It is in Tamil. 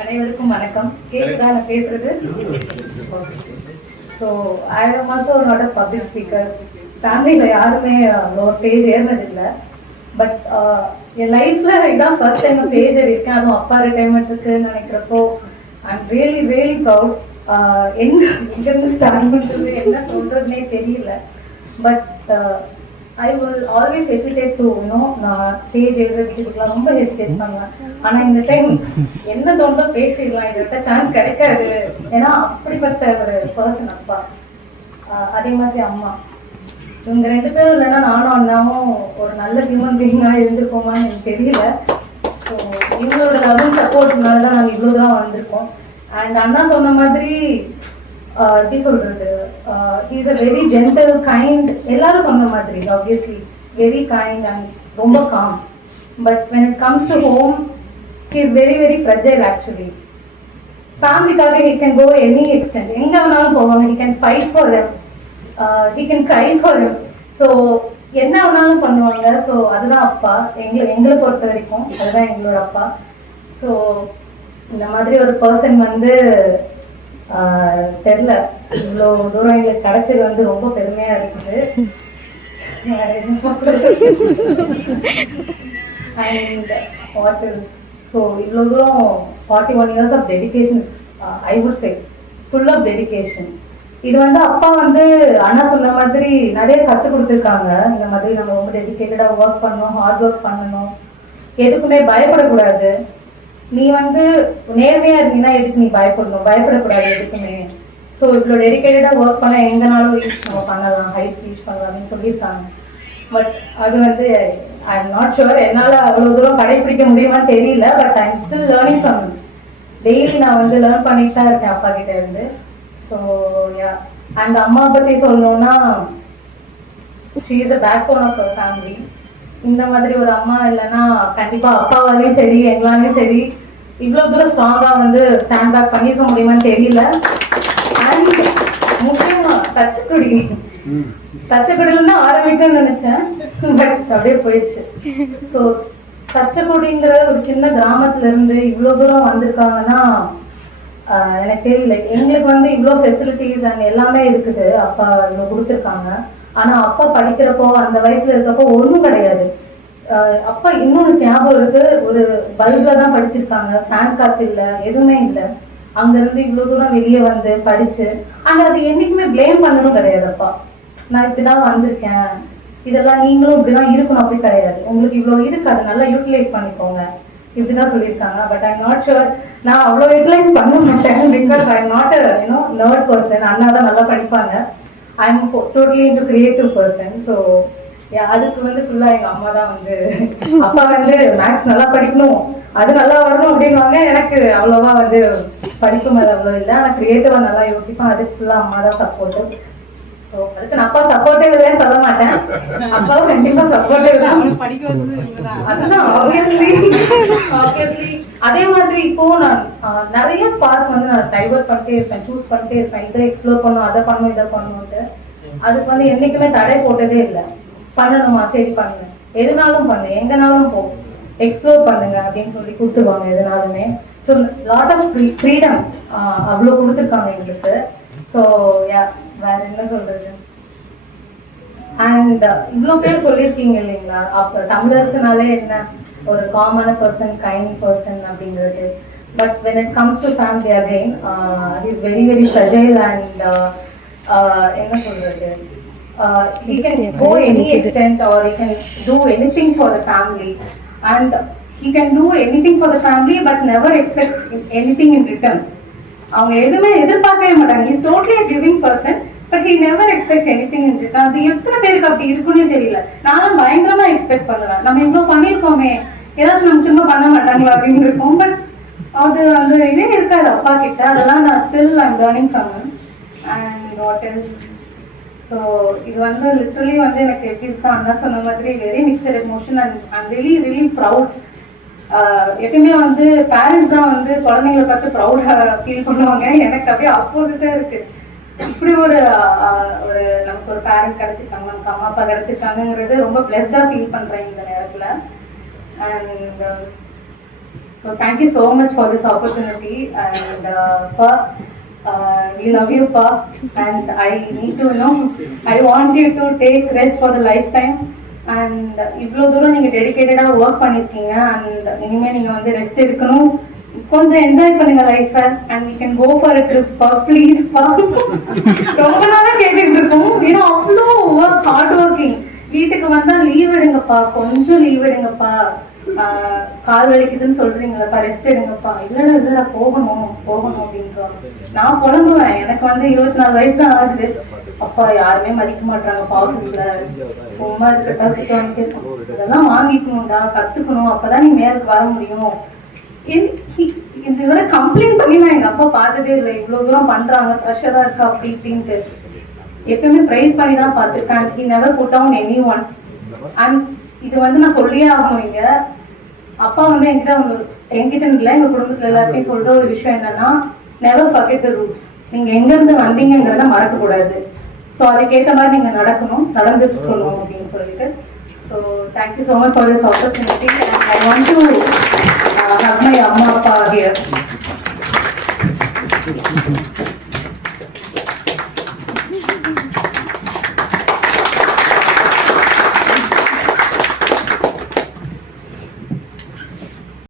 அனைவருக்கும் வணக்கம். கேக்குதா நான் பேசுறது? ஸோ ஐ ஆம் also not a public speaker. ஃபேமிலியில் யாருமே ஒரு ஸ்டேஜ் ஏறினதில்லை. பட் என் லைஃப்பில் இதான் ஃபர்ஸ்ட் டைம் ஸ்டேஜ் ஏறியிருக்கேன். அதுவும் அப்பா ரிட்டைர்மெண்ட் இருக்குன்னு நினைக்கிறப்போ I am really really proud. எங்கேருந்து ஸ்டார்ட் பண்ணுறது என்ன சொல்கிறதுனே தெரியல. But I will always hesitate to, நான் ஸ்டேஜ் எழுதுறதுக்குலாம் ரொம்ப ஹெசிடேட் பண்ணுவேன். ஆனால் இந்த டைம் என்ன தோணுதோ பேசிடலாம், இதை சான்ஸ் கிடைக்காது. ஏன்னா அப்படிப்பட்ட ஒரு பர்சன் அப்பா, அதே மாதிரி அம்மா. இவங்க 2 பேரும் இல்லைன்னா நானும் அண்ணாவும் ஒரு நல்ல ஹியூமன் பீயிங்காக இருந்திருக்கோமான்னு எனக்கு தெரியல. ஸோ இவங்களோட லவ் அண்ட் சப்போர்ட்னால தான் நாங்கள் இவ்வளோ தூரம் வந்திருக்கோம். அண்ட் அண்ணா சொன்ன மாதிரி எப்படி சொல்றது, is a very gentle kind. எல்லாரும் சொன்ன மாதிரி ஆப்வியஸ்லி வெரி கைண்ட் அண்ட் ரொம்ப calm. But when it comes to home he is very very fragile actually. ஃபேமிலிக்காக he can go any extent, எங்கே வேணாலும் போவாங்க. He can fight for them, he can cry for them. So என்ன வேணாலும் பண்ணுவாங்க. ஸோ அதுதான் அப்பா. எங்களை பொறுத்த வரைக்கும் அதுதான் எங்களோட அப்பா. ஸோ இந்த மாதிரி ஒரு பர்சன் தெரில, இவ்வளோ தூரம் எங்களுக்கு கிடைச்சது ரொம்ப பெருமையா இருக்குது. அண்ட் வாட் இஸ், ஸோ இவ்வளோ தூரம் 41 years of dedication, I would say full of dedication. இது அப்பா அண்ணா சொன்ன மாதிரி நிறைய கற்றுக் கொடுத்துருக்காங்க. இந்த மாதிரி நம்ம ரொம்ப டெடிகேட்டடாக ஒர்க் பண்ணணும், ஹார்ட் ஒர்க் பண்ணணும், எதுக்குமே பயப்படக்கூடாது. நீ நேர்மையா இருந்தீங்கன்னா எதுக்கு நீ பயப்படணும், பயப்படக்கூடாது எதுக்குமே. ஸோ இவ்வளோ டெடிக்கேட்டடாக ஒர்க் பண்ண எங்கனாலும் ரீச் நம்ம பண்ணலாம், ஹைட் ரீச் பண்ணலாம்னு சொல்லியிருக்காங்க. பட் அது ஐ எம் நாட் ஷுர் என்னால் அவ்வளோ தூரம் கடைப்பிடிக்க முடியுமான்னு தெரியல. But I am still learning from daily. நான் லேர்ன் பண்ணிட்டு தான் இருக்கேன் அப்பா கிட்ட இருந்து. ஸோ யா, அண்ட் அம்மா பற்றி சொல்லணும்னா she is the backbone of our family. இந்த மாதிரி ஒரு அம்மா இல்லைன்னா கண்டிப்பா அப்பாவாலையும் சரி எங்களாலையும் சரி இவ்வளோ தூரம் ஸ்ட்ராங்கா ஸ்டாண்ட் பேக் பண்ணிருக்க முடியுமான்னு தெரியல. அண்ட் முக்கியமா தச்சக்குடியில தான் ஆரம்பிக்கணும்னு நினைச்சேன், பட் அப்படியே போயிடுச்சு. ஸோ தச்சக்குடிங்கிற ஒரு சின்ன கிராமத்துல இருந்து இவ்வளோ தூரம் வந்திருக்காங்கன்னா எனக்கு தெரியல. எங்களுக்கு இவ்வளோ ஃபெசிலிட்டிஸ் அண்ட் எல்லாமே இருக்குது, அப்பா இவ்வளோ கொடுத்துருக்காங்க. ஆனா அப்பா படிக்கிறப்போ அந்த வயசுல இருக்கப்போ ஒன்றும் கிடையாது. அப்பா இன்னொன்று ஞாபகம் இருக்கு, ஒரு பல்ப்ல தான் படிச்சிருக்காங்க, ஃபேன் காத்து இல்லை, எதுவுமே இல்லை. அங்கிருந்து இவ்வளோ தூரம் வெளியே படிச்சு, ஆனா அது என்னைக்குமே பிளேம் பண்ணணும் கிடையாது. அப்பா நான் இப்படிதான் வந்திருக்கேன், இதெல்லாம் நீங்களும் இப்படிதான் இருக்கணும் அப்படி கிடையாது. உங்களுக்கு இவ்வளோ இருக்கு, அதை நல்லா யூட்டிலைஸ் பண்ணிக்கோங்க இப்படிதான் சொல்லியிருக்காங்க. But I am not sure நான் அவ்வளோ யூட்டிலைஸ் பண்ண மாட்டேன். Because I am not nerd person. அண்ணா தான் நல்லா படிப்பாங்க. I'm totally into creative person. So அதுக்கு ஃபுல்லா எங்க அம்மா தான் அப்பா மேக்ஸ் நல்லா படிக்கணும், அது நல்லா வரணும் அப்படின்வாங்க. எனக்கு அவ்வளவா படிப்பு மேல அவ்வளோ இல்லை, ஆனால் கிரியேட்டிவா நல்லா யோசிப்பேன். அதுக்கு ஃபுல்லா அம்மா தான் சப்போர்ட்டிவ். ஸோ அதுக்கு நான் அப்பா சப்போர்ட்டிவ் இல்லைன்னு சொல்ல மாட்டேன், அப்பாவும் கண்டிப்பா சப்போர்ட்டிவ் தான். அதுதான் ஆப்வியஸ்லி. அதே மாதிரி இப்போ நான் நிறைய பார்க் நான் டைவர்ட் பண்ணிட்டே இருப்பேன், சூஸ் பண்ணிட்டே இருப்பேன். இதை எக்ஸ்ப்ளோர் பண்ணும், அதை பண்ணும், இதை பண்ணும்ட்டு. அதுக்கு என்னைக்குமே தடை போட்டதே இல்லை. பண்ணணுமா, சரி பண்ணுங்க, எதுனாலும் பண்ணு, எங்கனாலும் போ, எக்ஸ்ப்ளோர் பண்ணுங்க அப்படின்னு சொல்லி கொடுத்துருவாங்க எதுனாலுமே. ஸோ லாட் ஆஃப் ஃப்ரீடம் அவ்வளோ கொடுத்துருக்காங்க எங்களுக்கு. ஸோ யா, வேற என்ன சொல்றது. அண்ட் இவ்வளோ பேர் சொல்லியிருக்கீங்க இல்லைங்களா, அப்போ தமிழரசுனாலே என்ன ஒரு காமன பர்சன், கைண்ட் பர்சன் அப்படிங்கிறது. But when it comes to family again is very very fragile. And என்ன சொல்றது, he can go any extent or he can do anything for the family, and he can do anything for the family but never expects anything in return. அவங்க எதுவுமே எதிர்பார்க்கவே மாட்டாங்க. he is totally a giving person but he never expects anything in return. அது எத்தனை பேருக்கு அப்படி இருக்குன்னே தெரியல. நானும் பயங்கரமா எக்ஸ்பெக்ட் பண்ணுவேன், நம்ம இவ்வளவு பண்ணியிருக்கோமே, ஏதாச்சும் நம்ம திரும்ப பண்ண மாட்டாங்களா அப்படின்னு இருக்கும். பட் அது அந்த இதே இருக்காது அப்பா கிட்ட. அதெல்லாம் நான் still I am learning from him. And what is, so இது லிட்டரலி எனக்கு எப்படி இருக்கா அண்ணா சொன்ன மாதிரி very mixed emotion. And I'm really really proud. எப்பயுமே பேரண்ட்ஸ் தான் குழந்தைங்களை பார்த்து ப்ரௌடா ஃபீல் பண்ணுவாங்க. எனக்கு அப்படியே ஆப்போசிட்டா இருக்கு. இப்படி ஒரு நமக்கு ஒரு பேரண்ட் கிடைச்சிருக்காங்க, நமக்கு அம்மா அப்பா கிடைச்சிருக்காங்கிறது ரொம்ப பிளஸ்டா ஃபீல் பண்றேன் இந்த நேரத்துல. And So thank you so much for this opportunity, and Pa, we love you, Pa, and I need to know, I want you to take rest for the lifetime, and இவ்வளோ தூரம் நீங்கள் டெடிக்கேட்டடாக ஒர்க் பண்ணியிருக்கீங்க, அண்ட் இனிமேல் நீங்கள் வந்து ரெஸ்ட் எடுக்கணும், கொஞ்சம் என்ஜாய் பண்ணுங்க லைஃபை, and we can go for a trip பா, ப்ளீஸ் பா. ரொம்ப நாளாக கேட்டுட்டு இருக்கோம், ஏன்னா அவ்வளோ ஒர்க், ஹார்ட் ஒர்க்கிங். வீட்டுக்கு வந்தால் லீவ் எடுங்கப்பா, கொஞ்சம் லீவ் எடுங்கப்பா, கால் வலிக்குதுன்னு சொல்றீங்களப்பா, ரெஸ்ட் எடுங்கப்பா. இல்லடா போகணும் போகணும் அப்படின்றாங்க. நான் புலம்புவேன், எனக்கு வந்து 24 வயசு தான் ஆகுது. அப்பா யாருமே மதிக்க மாட்டாங்கப்பா ஆஃபீஸ்ல, சும்மா இருக்கட்டா திட்டு இதெல்லாம் வாங்கிக்கணும்டா, கத்துக்கணும், அப்பதான் நீ மேலுக்கு வர முடியும். இதுவரை கம்ப்ளைண்ட் பண்ணி நான் எங்க அப்பா பார்த்ததே இல்லை. இவ்வளவு தூரம் பண்றாங்க, ப்ரெஷரா இருக்கா அப்படி இப்படின்ட்டு எப்பயுமே பிரைஸ் பண்ணி தான் பார்த்துருக்கேன். He never put down anyone. அண்ட் இது வந்து நான் சொல்லியே ஆகணும். இங்க அப்பா வந்து என்கிட்ட இல்லை, எங்க குடும்பத்துல எல்லாத்தையும் சொல்ற ஒரு விஷயம் என்னன்னா, நெவர் ஃபர்கெட் தி ரூட்ஸ். நீங்க எங்க இருந்து வந்தீங்கிறத மறக்க கூடாது. ஸோ அதுக்கேற்ற மாதிரி நீங்க நடந்துட்டு இருக்கணும் அப்படின்னு சொல்லிட்டு. So thank you so much for this opportunity. I want to